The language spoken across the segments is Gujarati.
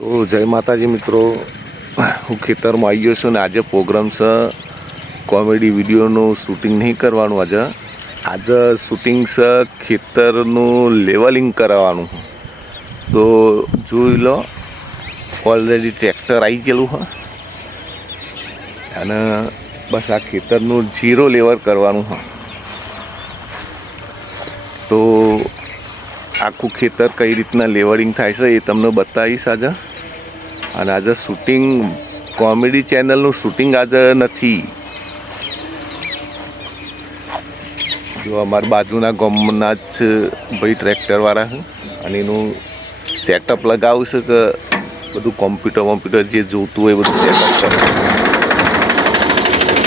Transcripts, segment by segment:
તો જય માતાજી મિત્રો, હું ખેતરમાં આવી ગયો છું ને આજે પ્રોગ્રામ છે કોમેડી વિડીયોનું શૂટિંગ નહીં કરવાનું. આજે શૂટિંગ છે ખેતરનું લેવલિંગ કરાવવાનું. તો જોઈ લો, ઓલરેડી ટ્રેક્ટર આવી ગયેલું છે અને બસ આ ખેતરનું જીરો લેવલ કરવાનું છે. તો આખું ખેતર કઈ રીતના લેવલિંગ થાય છે એ તમને બતાવીશ આજે. અને આજે શૂટિંગ કોમેડી ચેનલનું શૂટિંગ આજે નથી. જો અમારા બાજુના ગામના જ ભાઈ ટ્રેક્ટરવાળા છે અને એનું સેટઅપ લગાવું છે કે બધું કોમ્પ્યુટર જે જોતું હોય બધું સેટઅપ કરે.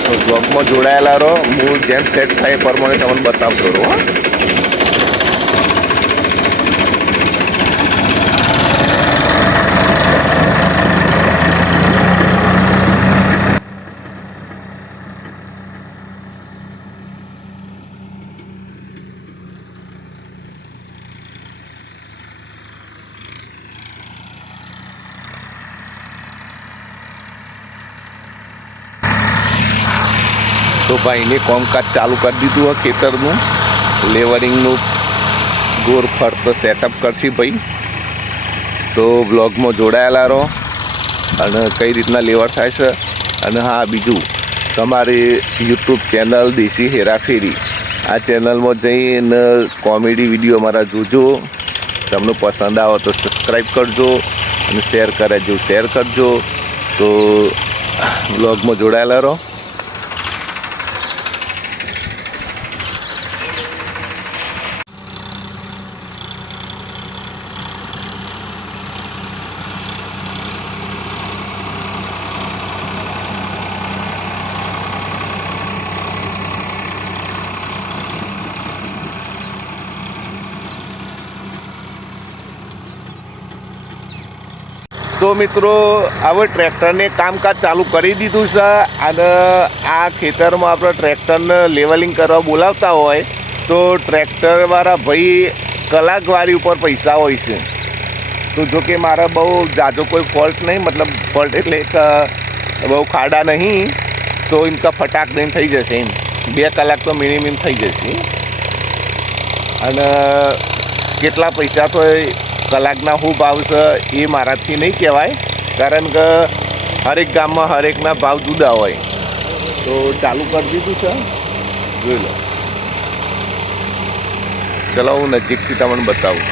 તો બ્લોગમાં જોડાયેલા રહો, હું જેમ સેટ થાય એ પ્રમાણે તમને બતાવતો રહો. તો ભાઈને કામકાજ ચાલુ કરી દીધું હોય ખેતરનું લેવલિંગનું. ગોર ફરતો સેટઅપ કરશી ભાઈ. તો બ્લોગમાં જોડાયેલા રહો અને કઈ રીતના લેવર થાય છે. અને હા, બીજું તમારી યુટ્યુબ ચેનલ દેશી હેરાફેરી, આ ચેનલમાં જઈને કોમેડી વિડીયો અમારા જોજો. તમને પસંદ આવે તો સબસ્ક્રાઈબ કરજો અને શેર કરજો. તો બ્લોગમાં જોડાયેલા રહો. તો મિત્રો, હવે ટ્રેક્ટરને કામકાજ ચાલુ કરી દીધું છે. અને આ ખેતરમાં આપણે ટ્રેક્ટરને લેવલિંગ કરવા બોલાવતા હોય તો ટ્રેક્ટરવાળા ભાઈ કલાકવાળી ઉપર પૈસા હોય છે. તો જો કે મારા બહુ જાજો કોઈ ફોલ્ટ નહીં, મતલબ ફોલ્ટ એટલે બહુ ખાડા નહીં, તો એમ તો ફટાક દઈને થઈ જશે. એમ 2 કલાક તો મિનિમમ થઈ જશે. અને કેટલા પૈસા તો કલાકના શું ભાવ છે એ મારાથી નહીં કહેવાય, કારણ કે હરેક ગામમાં હરેકના ભાવ જુદા હોય. તો ચાલુ કરી દીધું છે, જોઈ લો. ચલો હું નજીકથી તમને બતાવું.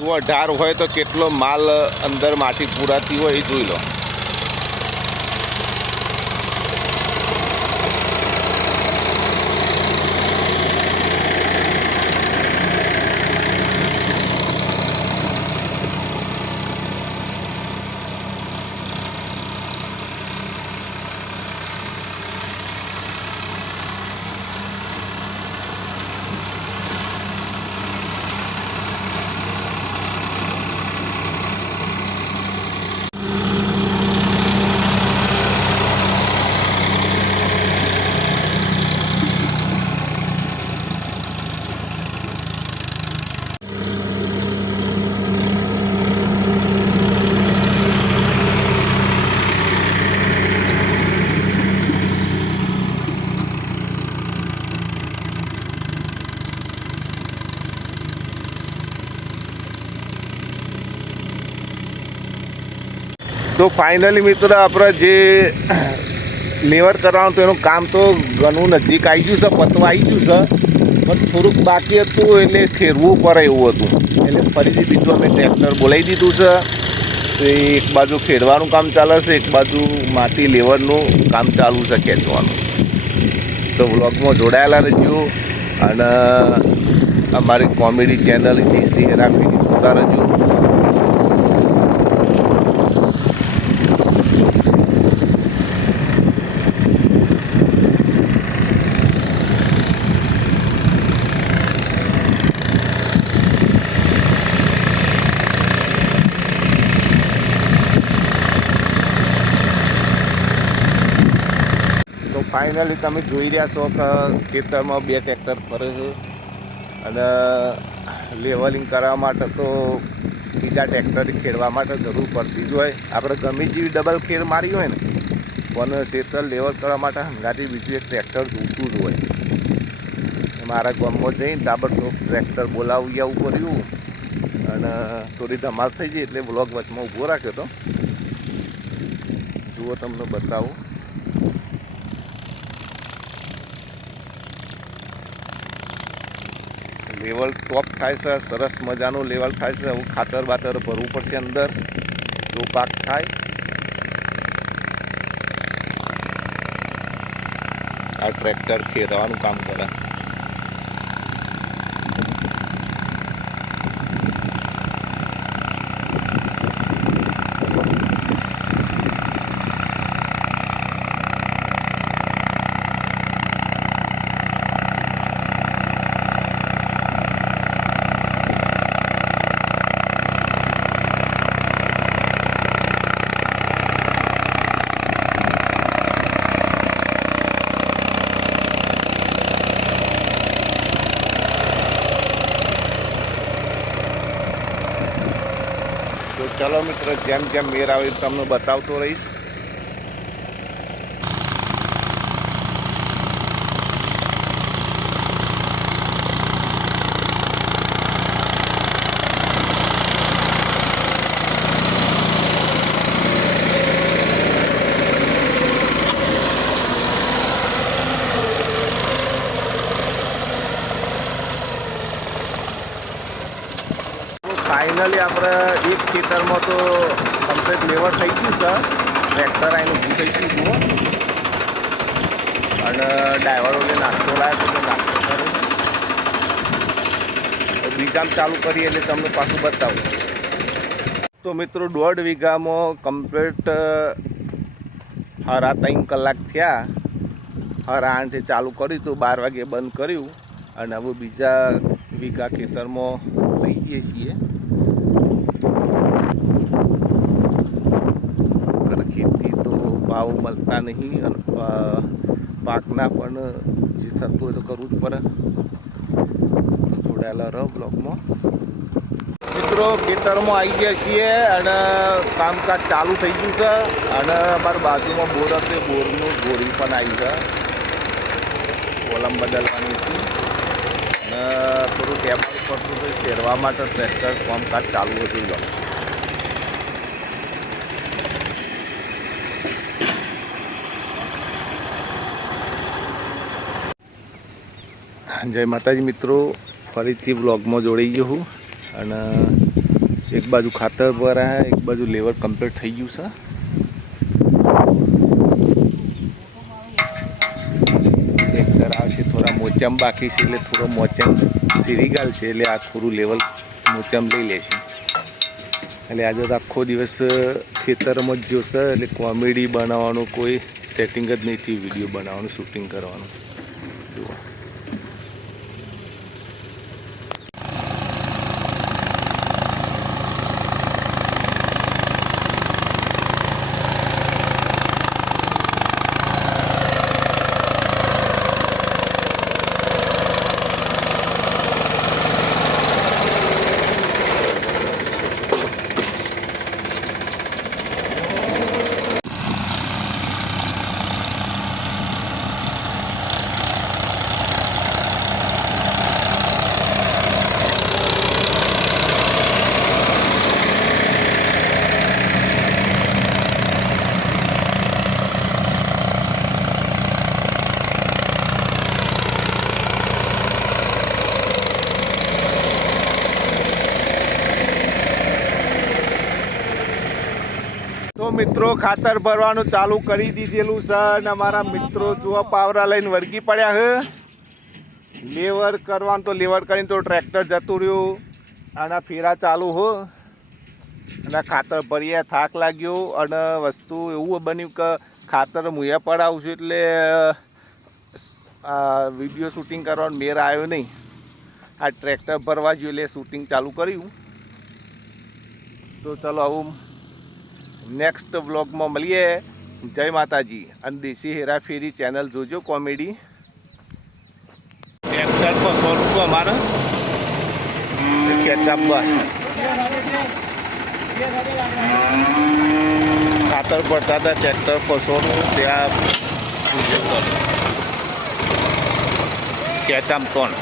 જો 18 હોય તો કેટલો માલ અંદર માટી પૂરાતી હોય એ જોઈ લો. તો ફાઇનલી મિત્રો, આપણે જે લેવર કરવાનું તો એનું કામ તો ઘણું નજીક આવી ગયું છે, પતવા આવી ગયું છે. પણ થોડુંક બાકી હતું એટલે ખેરવું પડે એવું હતું. એટલે ફરીથી બીજું અમે ટ્રેક્ટર બોલાવી દીધું છે. તો એક બાજુ ખેડવાનું કામ ચાલે છે, એક બાજુ માટી લેવરનું કામ ચાલુ છે, ખેંચવાનું. તો બ્લોગમાં જોડાયેલા રહેજો અને અમારી કોમેડી ચેનલ દેશી હેરાફેરી જોતા રહેજો. ફાઇનલી તમે જોઈ રહ્યા છો કે ખેતરમાં 2 ટ્રેક્ટર ફરે છે અને લેવલિંગ કરવા માટે તો બીજા ટ્રેક્ટરથી ખેડવા માટે જરૂર પડતી જ હોય. આપણે ગમે જેવી ડબલ ખેડ મારી હોય ને પણ ખેતર લેવલ કરવા માટે હંગાથી બીજું એક ટ્રેક્ટર જોઈતું જ હોય. મારા ગામમાં જઈને તાબડતોબ ટ્રેક્ટર બોલાવી આવવું પડ્યું અને થોડી ધમાલ થઈ ગઈ એટલે બ્લોગ વચમાં ઊભો રાખ્યો હતો. જુઓ તમને બતાવું. લેવલ ટોપ થાય છે, સરસ મજાનું લેવલ થાય છે. એવું ખાતર બાતર ભરવું પડશે અંદર જો પાક થાય. આ ટ્રેક્ટર ખેડવાનું કામ કરે. તો ચલો મિત્રો, જેમ જેમ મેર આવે તમને બતાવતો રહીશ. ફાઇનલી આપણે એક ખેતરમાં તો કમ્પ્લીટ લેવલ થઈ ગયું છે. ટ્રેક્ટર આવીને ઊભું થઈ ગયું જુઓ અને ડ્રાઈવરોને નાસ્તો લાવ્યો તો નાસ્તો કર્યો. બીજામાં ચાલુ કરીએ એટલે તમને પાછું બતાવું. તો મિત્રો 1.5 વીઘામાં કમ્પ્લીટ 3.5 કલાક થયા. 8:30 ચાલુ કર્યું તો 12 વાગે બંધ કર્યું અને હવે બીજા વીઘા ખેતરમાં લઈ જઈએ છીએ. ખેતી તો ભાવ મળતા નહીં અને પાકના પણ જે થતું હોય તો કરવું જ પડે. તો જોડાયેલા રહો બ્લોગમાં. મિત્રો ખેતરમાં આવી ગયા છીએ અને કામકાજ ચાલુ થઈ ગયું છે અને અમારી બાજુમાં બોર હશે, બોરનું ગોળી પણ આવી છે. કોલમ બદલવાની હતી અને થોડું ટેબલ પડતું હતું ખેડવા માટે ટ્રેક્ટર કામકાજ ચાલુ હતું. લો જય માતાજી મિત્રો, ફરીથી બ્લોગમાં જોડાઈ ગયો હું અને એક બાજુ ખાતર ભરાય, એક બાજુ લેવલ કમ્પ્લીટ થઈ ગયું છે. ટ્રેક્ટર આવશે, થોડા મોચામ બાકી છે એટલે થોડો મોચામ સીરી ગાલ છે એટલે આ થોડું લેવલ મોચામ લઈ લેશે. એટલે આજે તો આખો દિવસ ખેતરમાં જ જોશે એટલે કોમેડી બનાવવાનું કોઈ સેટિંગ જ નહીં થયું. વિડીયો બનાવવાનું, શૂટિંગ કરવાનું. જુઓ તો મિત્રો ખાતર ભરવાનું ચાલુ કરી દીધેલું છે અને અમારા મિત્રો જુઓ પાવરા લઈને વળગી પડ્યા છે. લેવર કરવાનું તો લેવર કરીને તો ટ્રેક્ટર જતું રહ્યું અને ફેરા ચાલુ હો અને ખાતર ભરીએ. થાક લાગ્યો અને વસ્તુ એવું બન્યું કે ખાતર મુયા પડાવું છું એટલે વિડીયો શૂટિંગ કરવાનો મેર આવ્યો નહીં. આ ટ્રેક્ટર ભરવા ગયું એટલે શૂટિંગ ચાલુ કર્યું. તો ચલો આવું નેક્સ્ટ વ્લોગમાં મળીએ. જય માતાજી અને દેશી હેરાફેરી ચેનલ જોજો કોમેડી ટ્રેક્ટર પર સોલવું અમારે કેચઅપ બસ ખાતર પડતા હતા ટ્રેક્ટર પસોડું ત્યાં કેચઅપ કોણ